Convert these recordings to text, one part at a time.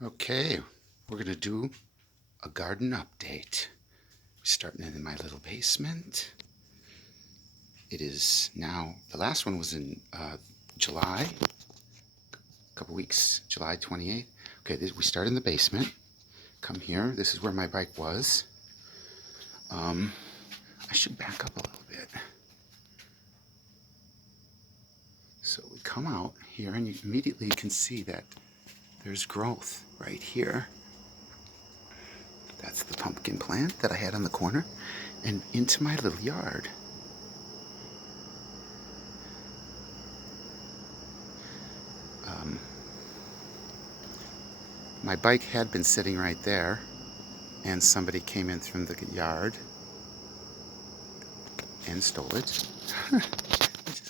Okay, we're going to do a garden update. We're starting in my little basement. It is now, the last one was in July, a couple weeks, July 28th. Okay, we start in the basement. Come here. This is where my bike was. I should back up a little bit. So we come out here and you immediately can see that there's growth right here. That's the pumpkin plant that I had on the corner, and into my little yard. My bike had been sitting right there, and somebody came in from the yard and stole it. Which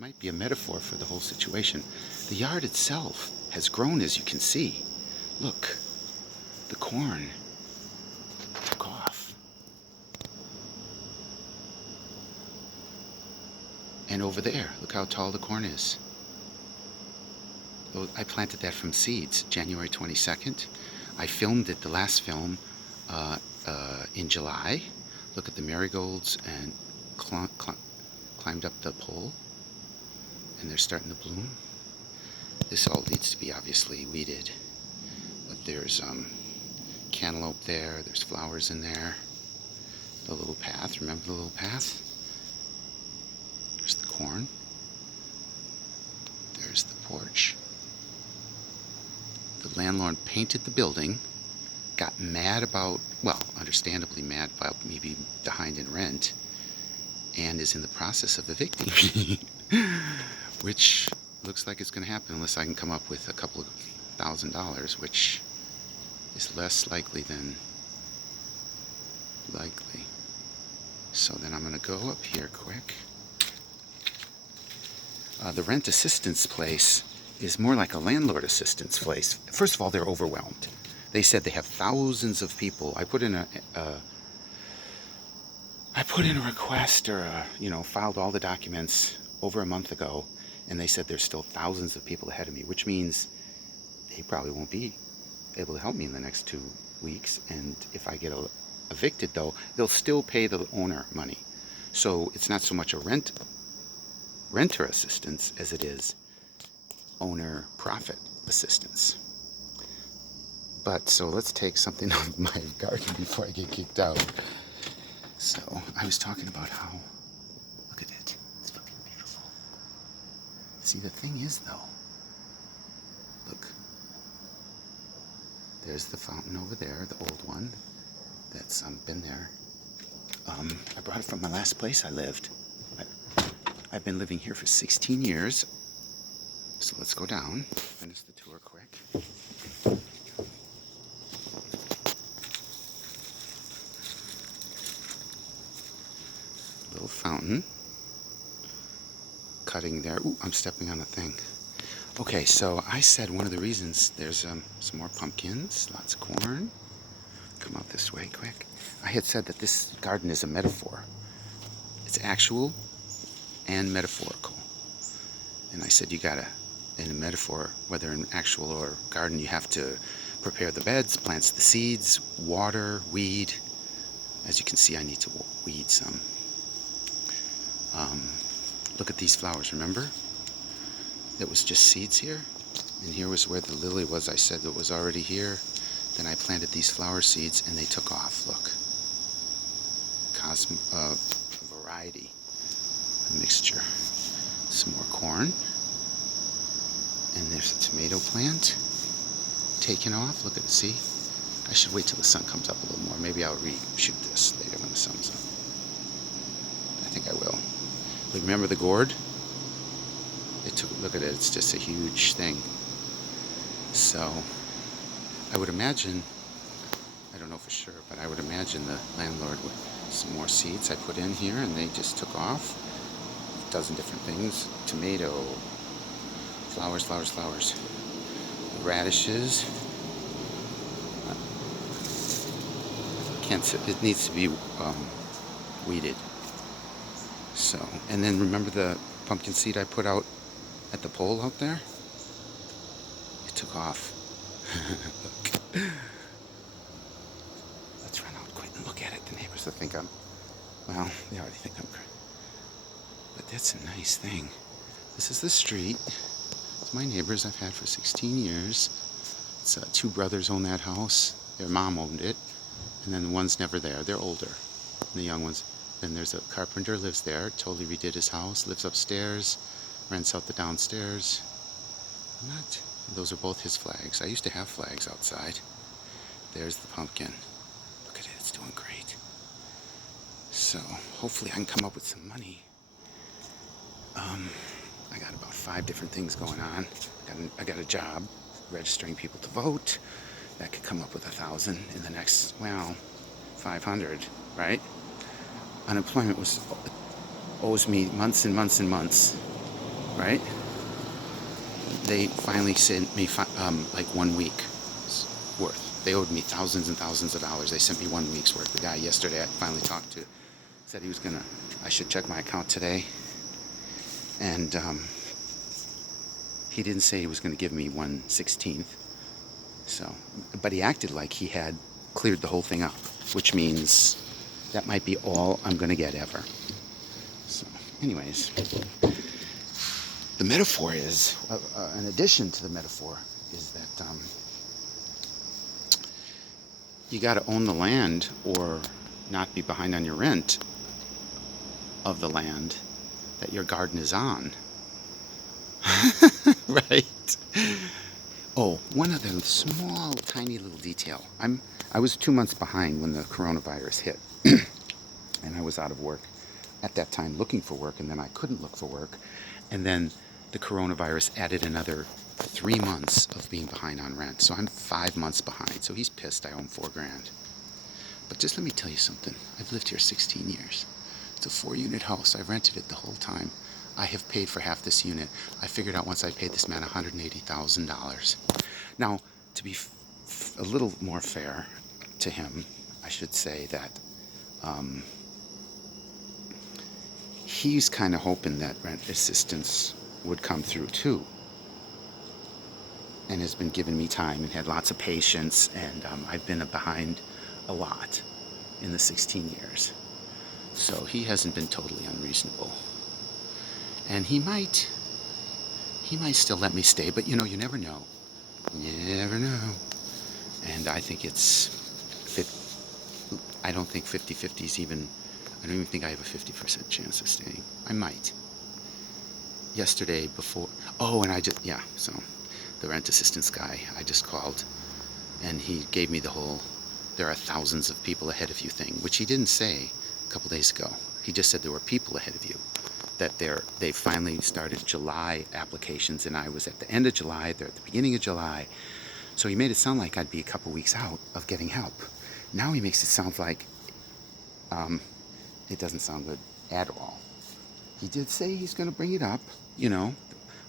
might be a metaphor for the whole situation. The yard itself has grown, as you can see. Look, the corn took off. And over there, look how tall the corn is. I planted that from seeds, January 22nd. I filmed it, the last film, in July. Look at the marigolds and climbed up the pole, and they're starting to bloom. This all needs to be obviously weeded, but there's cantaloupe there, there's flowers in there. The little path, remember the little path? There's the corn. There's the porch. The landlord painted the building, got mad about, well, understandably mad about me being behind in rent, and is in the process of evicting me, which looks like it's going to happen unless I can come up with a couple of $1,000, which is less likely than likely. So then I'm going to go up here quick. The rent assistance place is more like a landlord assistance place. First of all, they're overwhelmed. They said they have thousands of people. I put in a request, or filed all the documents over a month ago, and they said there's still thousands of people ahead of me, which means they probably won't be able to help me in the next 2 weeks. And if I get evicted, though, they'll still pay the owner money. So it's not so much a renter assistance as it is owner profit assistance. But so let's take something out of my garden before I get kicked out. So I was talking about how, look at it, it's fucking beautiful. See, the thing is though, look, there's the fountain over there, the old one that's been there. I brought it from my last place I lived. I've been living here for 16 years. So let's go down, finish the tour quick. Little fountain. Cutting there. Ooh, I'm stepping on a thing. Okay, so I said one of the reasons there's some more pumpkins, lots of corn. Come out this way quick. I had said that this garden is a metaphor. It's actual and metaphorical. And I said you gotta, in a metaphor, whether in actual or garden, you have to prepare the beds, plant the seeds, water, weed. As you can see, I need to weed some. Look at these flowers, remember? That was just seeds here. And here was where the lily was. I said it was already here. Then I planted these flower seeds and they took off. Look. Variety. A mixture. Some more corn. And there's a tomato plant taking off. Look at it, see? I should wait till the sun comes up a little more. Maybe I'll reshoot this later when the sun's up. I think I will. But remember the gourd? Look at it, it's just a huge thing. So, I would imagine, I don't know for sure, but I would imagine the landlord with some more seeds I put in here and they just took off. A dozen different things. Tomato, flowers, flowers, flowers. Radishes. It needs to be weeded. So, and then remember the pumpkin seed I put out at the pole out there? It took off. Look. Let's run out quick and look at it. The neighbors will think well, they already think I'm crazy. But that's a nice thing. This is the street. It's my neighbors I've had for 16 years. It's two brothers own that house. Their mom owned it. And then the one's never there. They're older. And the young ones. Then there's a carpenter lives there. Totally redid his house. Lives upstairs. Rents out the downstairs. Those are both his flags. I used to have flags outside. There's the pumpkin. Look at it. It's doing great. So hopefully I can come up with some money. I got about 5 different things going on. I got a job registering people to vote. That could come up with 1,000 in the next, 500, right? Unemployment owes me months and months and months, right? They finally sent me like 1 week's worth. They owed me thousands and thousands of dollars. They sent me 1 week's worth. The guy yesterday I finally talked to said I should check my account today. And he didn't say he was going to give me 1/16. So, but he acted like he had cleared the whole thing up, which means that might be all I'm going to get ever. So, anyways, the metaphor is, in addition to the metaphor, is that you got to own the land or not be behind on your rent of the land that your garden is on. Right? Oh, one other small, tiny little detail. I was 2 months behind when the coronavirus hit. And I was out of work at that time looking for work, and then I couldn't look for work. And then the coronavirus added another 3 months of being behind on rent. So I'm 5 months behind. So he's pissed I owe him $4,000. But just let me tell you something. I've lived here 16 years. It's a 4-unit house. I've rented it the whole time. I have paid for half this unit. I figured out once I paid this man $180,000. Now, to be a little more fair to him, I should say that he's kind of hoping that rent assistance would come through too, and has been giving me time and had lots of patience, and I've been behind a lot in the 16 years. So he hasn't been totally unreasonable. And he might still let me stay, but you never know. You never know. And I think I don't think 50-50 is even, I don't even think I have a 50% chance of staying. I might. Yesterday before, so the rent assistance guy, I just called, and he gave me the whole, there are thousands of people ahead of you thing, which he didn't say a couple days ago. He just said there were people ahead of you, that they finally started July applications, and I was at the end of July, they're at the beginning of July. So he made it sound like I'd be a couple weeks out of getting help. Now he makes it sound like it doesn't sound good at all. He did say he's going to bring it up,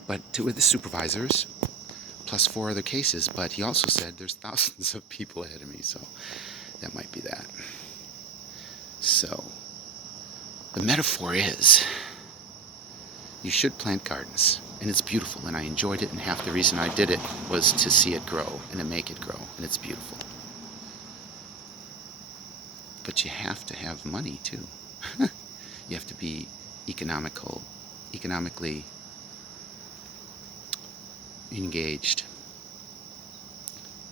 but with the supervisors, plus 4 other cases, but he also said there's thousands of people ahead of me, so that might be that. So, the metaphor is, you should plant gardens, and it's beautiful, and I enjoyed it, and half the reason I did it was to see it grow, and to make it grow, and it's beautiful. But you have to have money, too. You have to be economically engaged,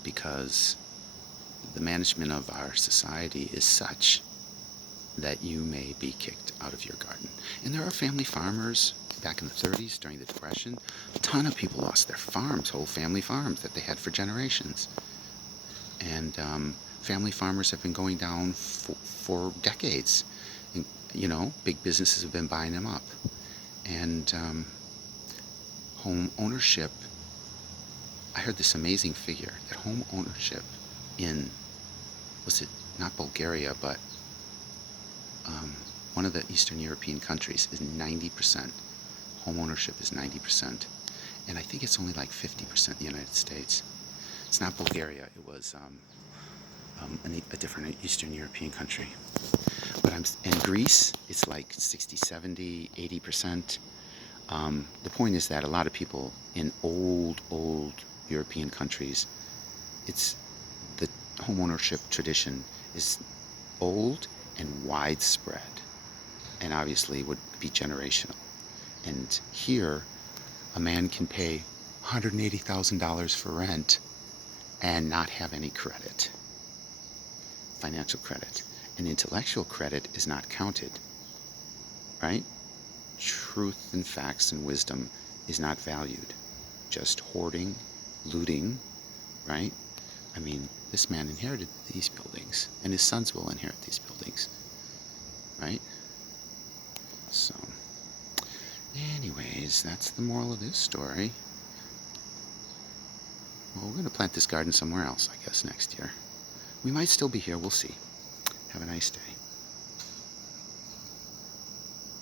because the management of our society is such that you may be kicked out of your garden. And there are family farmers. Back in the 30s, during the Depression, a ton of people lost their farms, whole family farms that they had for generations. And family farmers have been going down for decades. And, big businesses have been buying them up. And home ownership, I heard this amazing figure, that home ownership in, was it not Bulgaria, but one of the Eastern European countries is 90%. Home ownership is 90%. And I think it's only like 50% in the United States. It's not Bulgaria, it was a different Eastern European country. But in Greece, it's like 60, 70, 80%. The point is that a lot of people in old European countries It's the homeownership tradition is old and widespread, and obviously would be generational. And here, a man can pay $180,000 for rent and not have any credit, financial credit. And intellectual credit is not counted, right? Truth and facts and wisdom is not valued. Just hoarding, looting, right? I mean, this man inherited these buildings, and his sons will inherit these buildings, right? So, anyways, that's the moral of this story. Well, we're going to plant this garden somewhere else, I guess, next year. We might still be here. We'll see. Have a nice day.